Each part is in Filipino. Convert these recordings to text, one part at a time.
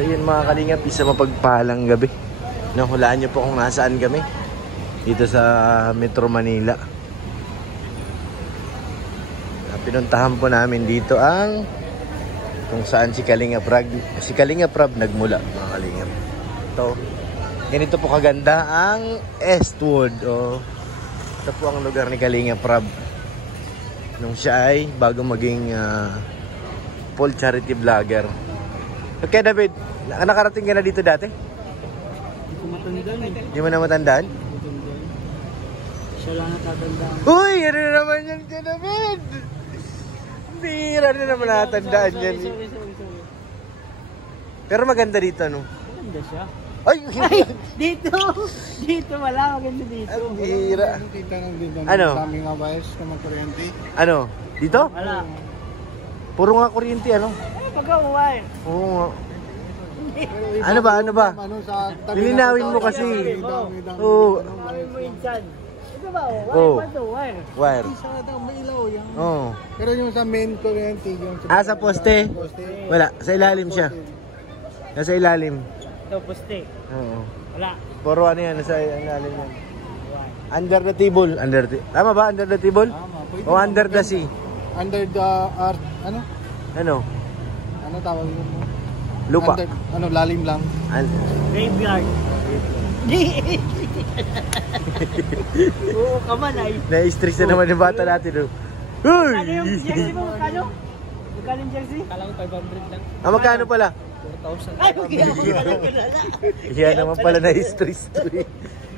So yun mga kalingap, isa mapagpalang gabi. Hulaan nyo po kung nasaan kami. Dito sa Metro Manila. Pinuntahan po namin dito ang kung saan si Kalinga Prab nagmula mga kalingap. Ito, ganito po kaganda ang Eastwood. Ito po ang lugar ni Kalinga Prab nung siya ay bago maging full charity vlogger. Okay David, nakarating ka na dito dati? Hindi ko matandaan eh. Hindi mo na matandaan? Siya lang natatandaan. Uy! Ano na naman yan ka David? Bira na naman natandaan yan. Sorry. Pero maganda dito ano? Maganda siya. Ay! Dito wala. Maganda dito. Ang bira. Ano? Sa aming wires na magkuryente. Ano? Dito? Wala. Puro nga kuryente ano? Pagka-uway. Oo nga. Ano ba? Lilinawin mo kasi. Oo. Sabi mo insan. Ito ba? Oo. Wire. Wire. May ilaw yan. Oo. Pero yung sa main kuryente, yung Sa poste? Wala. Sa ilalim siya. Nasa ilalim. Ito, poste. Oo. Wala. Puro ano yan. Nasa ilalim yan. Under the table. Tama ba? Under the table? O under the sea? Under the earth, ano? Ano? Ano tawag yun? Lupa. Under, lalim lang. Graveyard. Oo, kaman ay. Na-stress na naman yung bata natin. Uy! Ano yung jersey mo? Magkano? Magkano yung jersey? Kala ko 500 lang. Magkano pala? 4,000. Ay, magkano ko na lang. Yan naman pala na-stress to eh.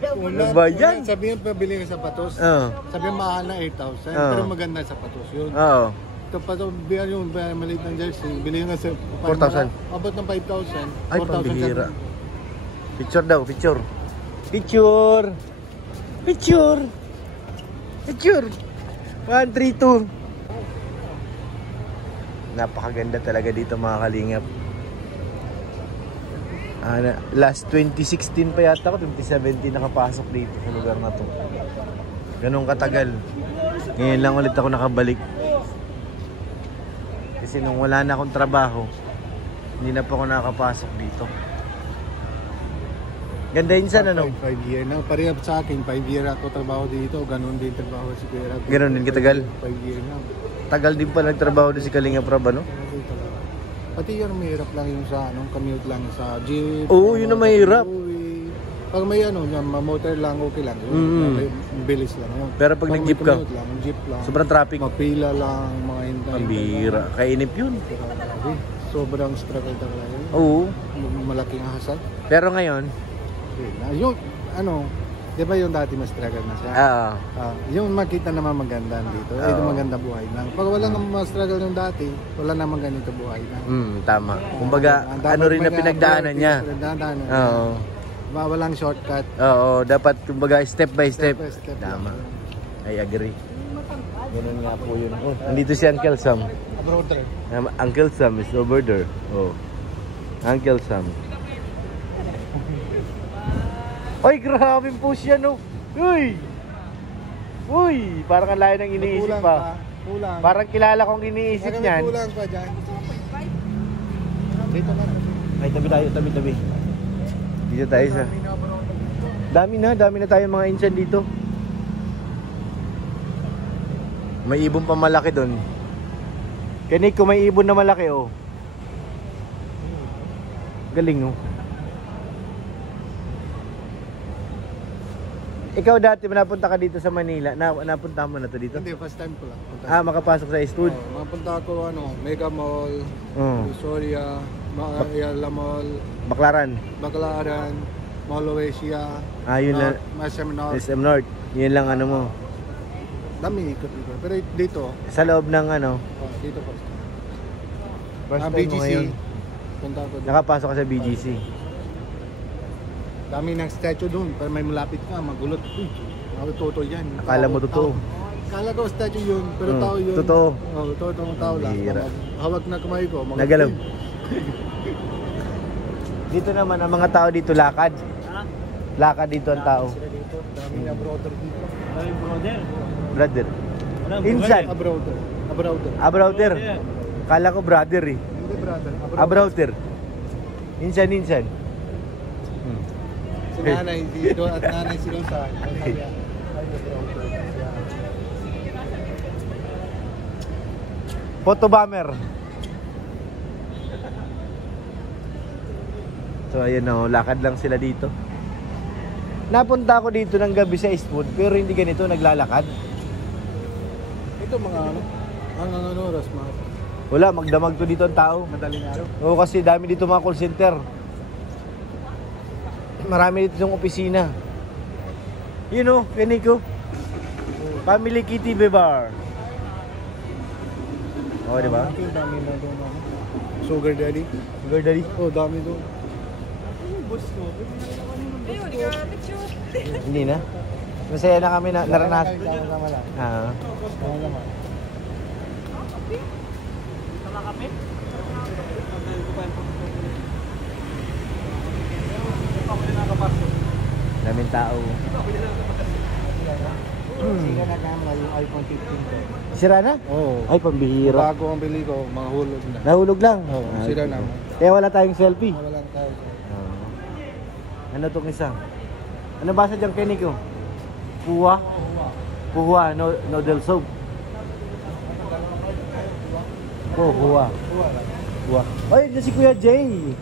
Ano ba yan? Sabihin pabili ng sapatos. Oo. Sabihin mahal na 8,000. Pero maganda yung sapatos yun. Oo. Ito pa ito, yung maliit ng jersey, bilhin nga sa 4,000. Abot ng 5,000. Ay, pambihira. Picture daw, picture. Picture. 1, 3, 2. Napakaganda talaga dito mga kalingap. Last 2016 pa yata ako, 2017 nakapasok dito sa lugar na to. Ganun katagal. Ngayon lang ulit ako nakabalik. Kasi nung wala na akong trabaho, hindi na pa ako nakapasok dito. Ganda yun sana no? 5 year na. Parehab sa akin, 5 year ako trabaho dito. Ganun din trabaho si Kuya. Ganun din katagal? 5 year na. Tagal din pa nagtrabaho din si Kalinga Prab, no? Pati yun, mahirap lang yung sa commute lang sa jeep. Oo, yun na mahirap. Pag may motor lang, okay lang. Bilis lang yun. Pero pag nag-jeep ka, jeep lang. sobrang traffic. Mapila lang, mga hintay. Pambira. Kainip yun. Sobrang struggle talaga yun. Oo. Malaking hasad. Pero ngayon, yung, di ba yung dati mas struggle na siya? Yung makita naman maganda dito. Ito maganda buhay na. Pag wala naman mas struggle yung dati, wala naman ganito buhay na. Tama. Kumbaga, ano rin na pinagdaanan niya. Oo. Walang shortcut. Oo, dapat kumbaga step by step. Tama. I agree. Ganun nga po yun. Nandito si Uncle Sam. Brother. Uncle Sam is over there. Uncle Sam. Ay, grabe po siya, no? Uy, parang ang layo ng iniisip pa. Kulang. Parang kilala kong iniisip niyan. Kulang pa dyan. Dito na. Ay, tabi. Dito tayo sa... Dami na tayo mga insan dito. May ibon pa malaki doon. Kanik ko may ibon na malaki, oh. Galing, oh. Ikaw dati napunta ka dito sa Manila. Napunta mo na to dito? Hindi, first time ko lang. Makapasok sa Eastwood. Mapunta ako Mega Mall, Visoria, Ayala Mall, Baclaran, Mall Oasia, yun lang. SM North. Yun lang ano mo. Dami ikot. Pero dito, sa loob ng dito po. First time mo BGC. ngayon. Punta ako doon. Nakapasok ka sa BGC. Dami ng statue doon, pero may malapit ka, magulot. Uy, totoo yan. Akala mo totoo? Akala ko statue yun, pero tao yun. Totoo? Oo, totoong tao lang. Hawak na kamay ko. Nagalaw. Dito naman, ang mga tao dito lakad. Lakad dito ang tao. Dami na brother dito. Brother. Insan. Abrother. Kala ko brother eh. Hindi brother. Abrother. Minsan. Si nanay dito at nanay si Rosa. Photo bomber. So ayun o, lakad lang sila dito. Napunta ako dito ng gabi sa Eastwood, pero hindi ganito naglalakad. Ito mga ano? Hanggang ano oras mga? Wala, magdamag to dito ang tao. Madaling araw. Oo, kasi dami dito mga call center. Marami dito yung opisina. You know, Kaniko. Family Kitty Bar. Oh, di ba? Dami na doon ano? Sugar daddy. Sugar daddy. Oh, dami doon. Hindi na. Masaya na kami na naranasan. Sama lang. Ah. Sama naman. Daming tao. Sira na camera yung iPhone 15 ko. Sira na? Oo. Ay, pambihira. Bago ang bili ko, mga hulog na. Nahulog lang? Oo, sira na. Kaya wala tayong selfie. Walang tayo. Ano itong isa? Ano basa dyan, Keniko? Puwa? Puwa, noodle soup. Puwa. Puwa. Ay, ito si Kuya Jay.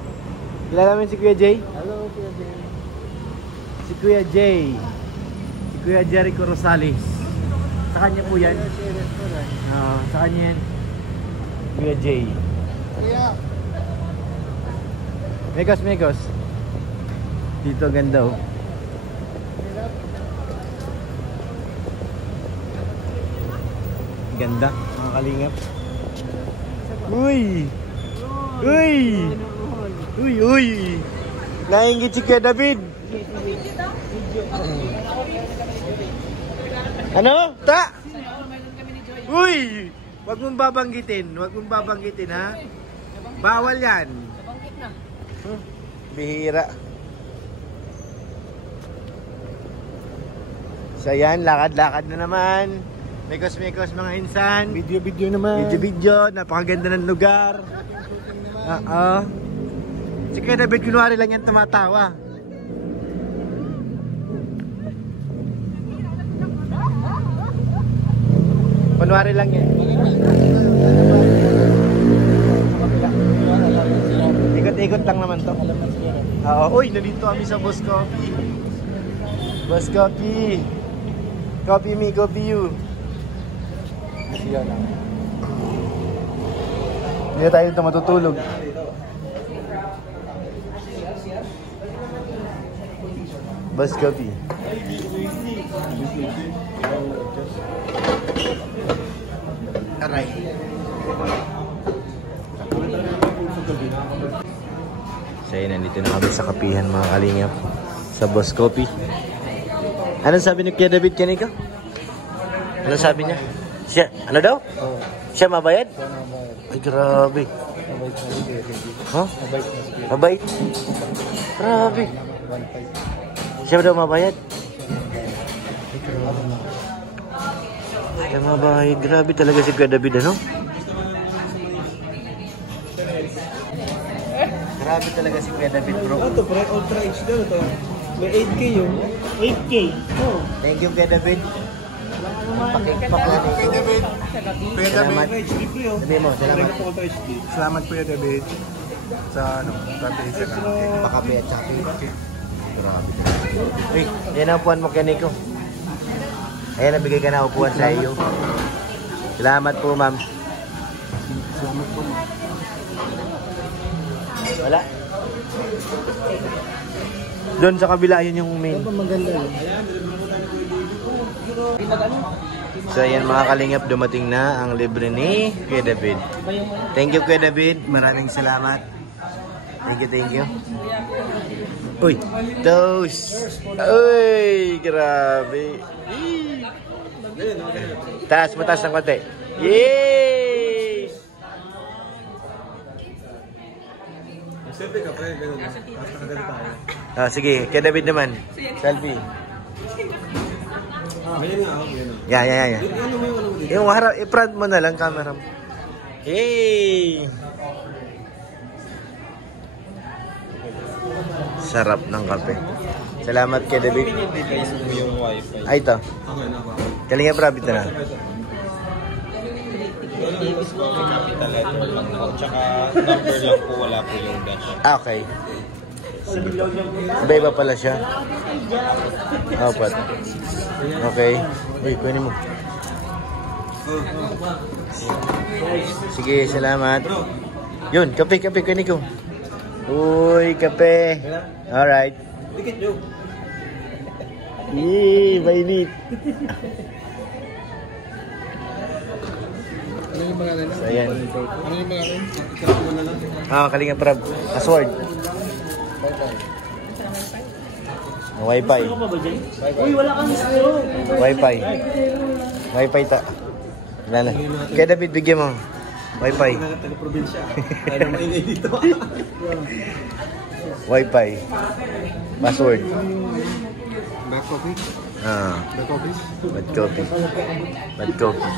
Kilala mo si Kuya Jay? Hello, Kuya Jay. Si Kuya Jay. Si Kuya Jericho Rosales. Sa kanya po yan. Sa kanya yan. Kuya Jay. Kuya. Megos. Dito ganda oh. Ganda, mga kalingap. Uy! Nainggit si Kuya David. Ano? Ta! Uy! Huwag mong babanggitin ha. Bawal yan. Bihira. So yan, lakad-lakad na naman. Mekos mga insan. Video naman. Video, napakaganda ng lugar. Si Kuya David, kunwari lang yan tumatawa. Kunwari lang yan. Ikot-ikot lang naman to. Uy, nandito kami sa Boss Coffee. Boss Coffee. Coffee me, coffee you. Hindi na tayo dito matutulog. Boss Coffee. Aray. So yun, nandito na kami sa kapihan mga kalingap. Sa Boss Coffee. Anong sabi ni Kuya David kanina? Ano sabi niya? Siya, ano daw? Siya mabayad? Ay, grabe. Ha? Mabait? Grabe. Siya daw mabayad? Siya mabayad. Grabe talaga si Kuya David, ano? Grabe talaga si Kuya David, bro. Ito, pre, Ultra HD na ito. May 8K yung. 8K. Thank you, Kuya David. Pakikpak na dito. Kuya David. Salamat. HD pre, oh. Sabi mo, salamat. Ultra HD. Salamat Kuya David. Sa ano, dati isa ka. Pakape at saka cake. Grabe. Uy, yan ang upuan mo kay Nico. Ayan, nabigay ka na upuan sa iyo. Salamat po, ma'am. Salamat po, ma'am. Wala. Doon sa kabila, yun yung main. Ito maganda yun. So ayan mga kalingap, dumating na ang libre ni Kuya David. Thank you Kuya David, maraming salamat. Thank you. Uy, toast. Uy, grabe. Taas ng konti. Yay! Selfie ka pre, gano'n. Sige, Kuya David naman. Selfie. Yeah. Yung harap, i-front mo na lang camera mo. Yay! Sarap ng kape. Salamat kay David. Yung wifi. Ay, ito. Kalingap Rab, ito na. Tapos po, may capital letter lang po. Tsaka number lang po, wala po yung dash. Okay. Iba-iba pala siya. Apat. Okay. Uy, kunin mo. Sige, salamat. Yun, kape, kunin ko. Uy, kape. Alright. Yee, mainit. Ano yung mga nila? So, ayan. Ano yung mga nila? Kalingap Rab. Password. Wi-Fi. Uy, wala kang zero. Wi-Fi. Wi-Fi ta. Wala na. Kaya David, bigyan mo. Wi-Fi. Taga-probinsya. Kaya maingay dito. Wi-Fi. Password. Back coffee? Back coffee? Bad copy. Bad copy.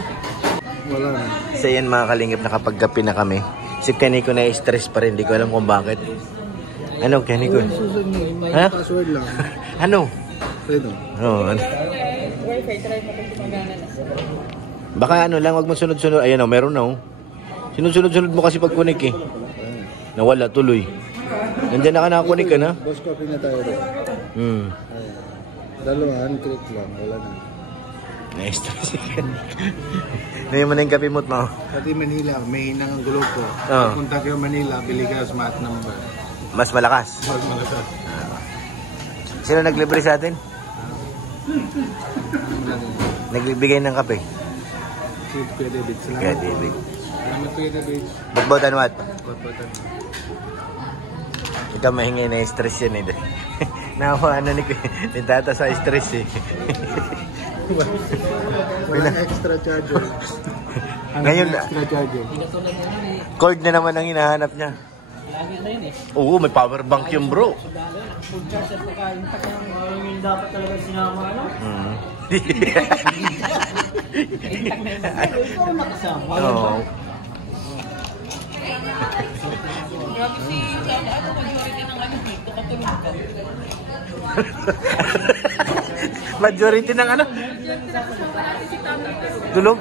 Wala na. So yan mga kalingap, nakapagkape na kami. Si Kenny ko na-stress pa rin. Hindi ko alam kung bakit. Ano, Kenny ko? Susunod mo, may Ha? password lang. Ano? Pwede. Ano? Wi-Fi, try mo kung gumagana na. Baka ano lang, wag mo sunod-sunod. Ayan o, meron na o. Sinunod-sunod mo kasi pag kunik eh. Nawala, tuloy. Nandiyan na ka nakakunik ka na? Boss coffee na tayo rin. Hmm. Dalawa, unclick lang. Wala na. Na-stress ka. Ngayon mo na yung kape mo. Pati Manila, may hinang ang gulo ko. Oo. Punta kayo Manila, bili ka smart number. Mas malakas. Huwag malakas. Sino naglibre sa atin? Nagbibigay ng kape. Si Kuya David. Salamat Kaya po. David. Salamat Kuya David. Bugbotan what? Bot-botan. Ikaw mahingi na stress yan eh. Nawa ano ni tata sa stress eh. Walang extra charger. Ngayon Walang extra charger. cord na naman ang hinahanap niya. Lagi na yun eh. Oo, may power bank yung bro. Food charge at pagkain pa yung dapat talaga sinama ano. Intak na yun. Ikaw ang nakasama. Oo. Grabe si Sada. Ano majority ng ano dito? Katulog ka. Majority ng ano? Tulog?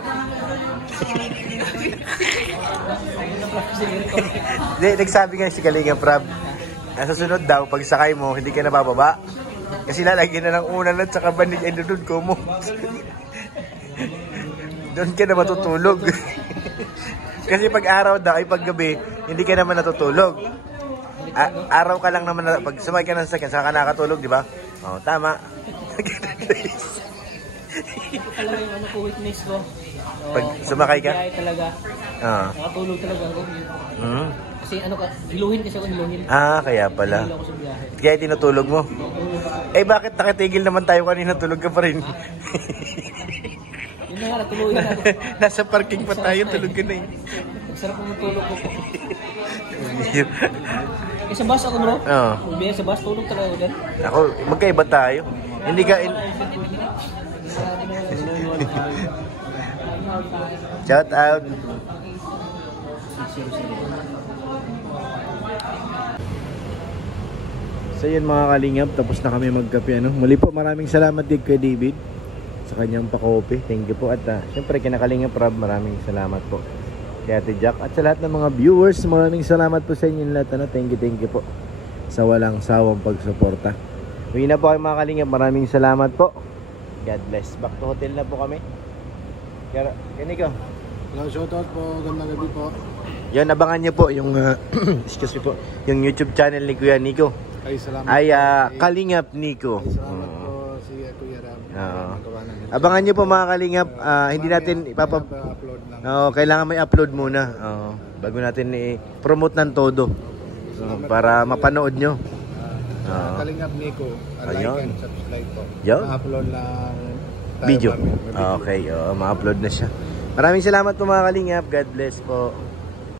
Hindi, nagsabi nga si Kalinga Prab, sa susunod daw, pag sakay mo, hindi ka nabababa. Kasi lalagyan na ng unan at saka banig ay doon ko mo. Doon ka na matutulog. Kasi pag araw daw ay pag gabi, hindi ka naman natutulog. Araw ka lang naman, pag sumakay ka ng sakyan, saka ka nakatulog, di ba? Oo, tama. Ito talaga yung ano ko witness ko. Pag sumakay ka? Kaya talaga. Nakatulog talaga ako. Kasi ano ka, hiluhin kasi ako hiluhin. Kaya pala. Hilo ako sa biyahe. Kaya tinutulog mo? Eh bakit nakatigil naman tayo kanina, tulog ka pa rin? Yun na nga, natuluhin na ako. Nasa parking pa tayo, tulog ka na eh. Sarap ang tulog ko po. Eh sa bus ako bro. Oo. Biyahe sa bus, tulog talaga ako dyan. Ako, magkaiba tayo. Hindi ka... Shout out. So yun mga kalingap, tapos na kami magkape. Muli po maraming salamat din kay David sa kanyang pakope. Thank you po. At syempre kinakalingap Rob, maraming salamat po kay Ate Jack. At sa lahat ng mga viewers, maraming salamat po sa inyo lahat. Thank you po sa walang sawang pagsuporta. Uwi na po kayo mga kalingap. Maraming salamat po. God bless. Back to hotel na po kami. Ganito. Hello, shoutout po. Gandang gabi po. Yan, abangan nyo po yung excuse me po, yung YouTube channel ni Kuya Nico. Ay, salamat. Ay, Kalingap Nico. Ay, salamat po si Kuya Ram. Abangan nyo po mga Kalingap. Hindi natin upload lang. kailangan may upload muna. Bago natin i-promote ng todo. Para mapanood nyo. Kalingap Nico. Like and subscribe po. Ma-upload lang video. Okay, ma-upload na siya. Maraming salamat po mga Kalingap. God bless po.